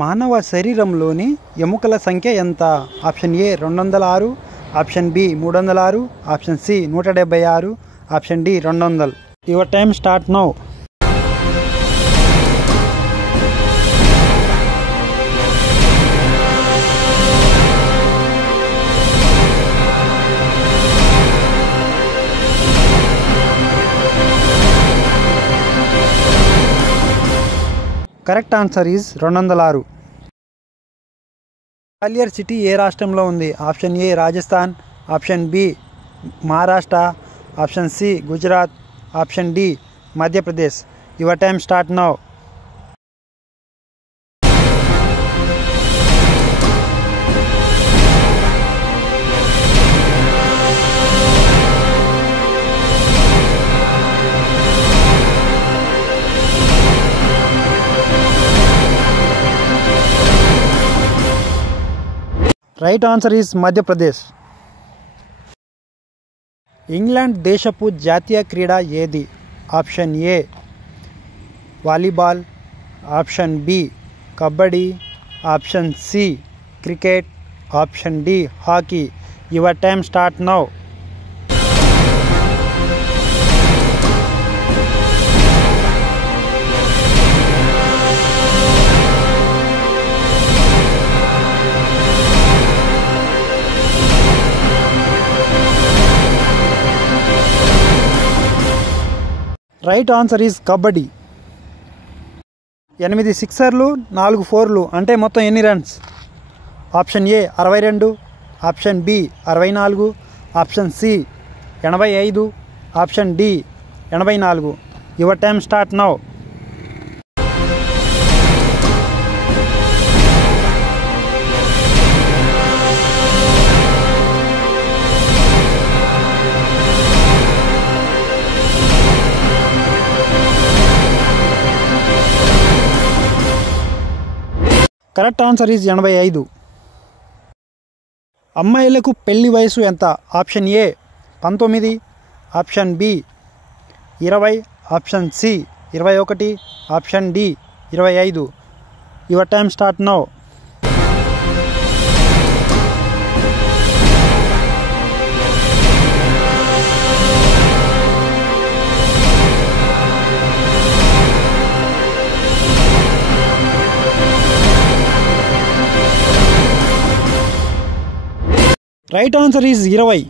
మానవ శరీరంలోని ఎముకల సంఖ్య ఎంత? Option A 206, option B 306, option C 176, option D 200. Your time start now. Correct answer is 206. Gwalior city ఏ రాష్ట్రంలో ఉంది? Option A Rajasthan, option B Maharashtra, option C Gujarat, option D Madhya Pradesh. Your time start now. Right answer is Madhya Pradesh. England దేశపు జాతీయ క్రీడ ఏది? Option A volleyball, option B kabaddi, option C cricket, option D hockey. Your time start now. Right answer is kabaddi. 8 సిక్సర్లు 4 ఫోర్లు అంటే మొత్తం ఎన్ని runs? Option A 62, option B 64, option C 85, option D 84. Your time start now. Correct answer is 85. అమ్మాయిలకు పెళ్లి వయసు ఎంత? Option A 19, option B 20, option C 21, option D 25. Your time start now. Right answer is 20.